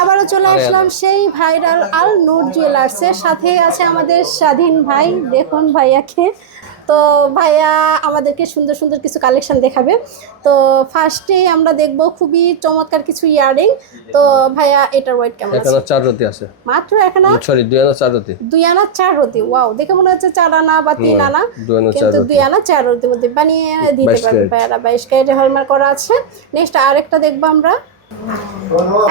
আবারও চলে আসলাম সেই ভাইরাল আল নূর জুয়েলার্সের সাথে আছে আমাদের স্বাধীন ভাই দেখুন ভাইয়াকে। তো ভাইয়া আমাদেরকে সুন্দর সুন্দর কিছু কালেকশন দেখাবে। তো ফার্স্টে আমরা দেখব খুবই চমৎকার কিছু ইয়ারিং। তো ভাইয়া এটার ওয়েট কেমন আছে? চার রতি আছে। মাত্র এখানে? সরি দুই আনা চার রতি। দুই আনা চার রতি ওয়াও দেখে মনে হচ্ছে চার আনা বা তিন আনা। কিন্তু রতি। দুই আনা চার রতির মধ্যে বানিয়ে দিতে পারবে। ভাইয়ারা বাইশ ক্যারেটে হলমার্ক করা আছে। নেক্সট আরেকটা দেখব আমরা।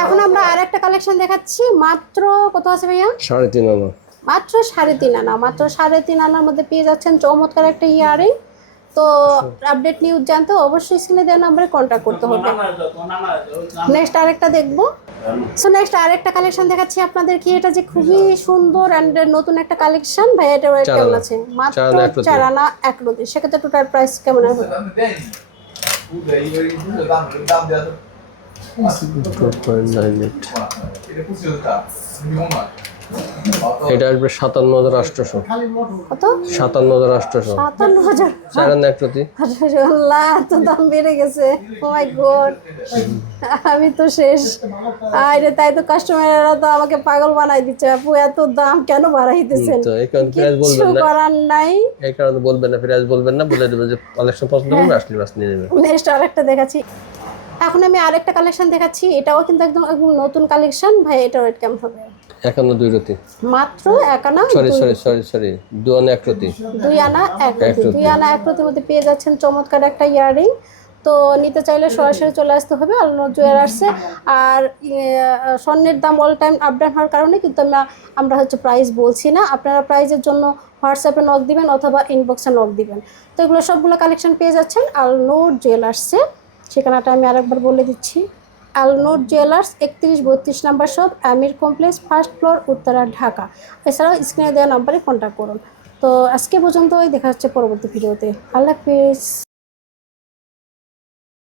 এখন আমরা আরেকটা কালেকশন দেখাচ্ছি। মাত্র কত আছে ভাইয়া? সাড়ে তিন আনা। মাত্র সাড়ে তিন আনা। মাত্র সাড়ে তিন আনার মধ্যে পেয়ে যাচ্ছেন চমৎকার একটা ইয়ারিং। তো আপডেট নিউজ জানতে অবশ্যই স্ক্রিনে দেওয়া নাম্বারে কন্ট্যাক্ট করতে হবে। নেক্সট আরেকটা দেখব। সো নেক্সট আরেকটা কালেকশন দেখাচ্ছি আপনাদের কি? এটা যে খুবই সুন্দর অ্যান্ড নতুন একটা কালেকশন ভাই এটা ওয়েট কেমন আছে? মাত্র চার আনা এক রতি। চার আনা এক রতি। সেক্ষেত্রে টোটাল প্রাইস কেমন হবে? এটা আসবে সাতান্ন হাজার আটশোশো। কত? সাতান্ন হাজার আটশোশো। সাতান্ন হাজার। চার এক রতি আল্লাহ তো দাম বেড়ে গেছে। ও মাই গড আমি তো শেষ। আরে তাই তো কাস্টমাররা তো আমাকে পাগল বানাই দিচ্ছে। আপু এত দাম কেন বাড়াইতেছেন? তো এই কারণে প্রাইস বলবেন না। করার নাই। এই কারণে বলবেন না প্রাইস বলবেন না বলে দেবেন যে কালেকশন পছন্দ করবেন আসলে মাছ নিয়ে নেবেন। নেক্সট আরেকটা দেখাচ্ছি। এখন আমি আরেকটা কালেকশন দেখাচ্ছি এটাও কিন্তু একদম একদম নতুন কালেকশন ভাই এটা রেট কেমন হবে। একান্ন দুই রতি। মাত্র এক আনা সরি সরি সরি সরি দু আনা এক রতি। দুই আনা এক রতি। দুই আনা এক রতির মধ্যে পেয়ে যাচ্ছেন চমৎকার একটা ইয়ারিং তো নিতে চাইলে সরাসরি চলে আসতে হবে আলনোর জুয়েলার্সে আর ইয়ে, স্বর্ণের দাম অল টাইম আপ ডাউন হওয়ার কারণে কিন্তু আমরা আমরা হচ্ছে প্রাইস বলছি না। আপনারা প্রাইজের জন্য হোয়াটসঅ্যাপে নক দিবেন অথবা ইনবক্সে নক দিবেন। তো এগুলো সবগুলো কালেকশন পেয়ে যাচ্ছেন আলনোর জুয়েলার্সে ঠিকানাটা আমি আরেকবার বলে দিচ্ছি। আলনোর জুয়েলার্স, একত্রিশ বত্রিশ নাম্বার সব Amir complex, first floor, Uttara, Dhaka. এছাড়াও স্ক্রিনে দেওয়া নম্বরে কন্ট্যাক্ট করুন। তো আজকে পর্যন্ত ওই দেখা হচ্ছে পরবর্তী ভিডিওতে। আল্লাহ হাফিজ।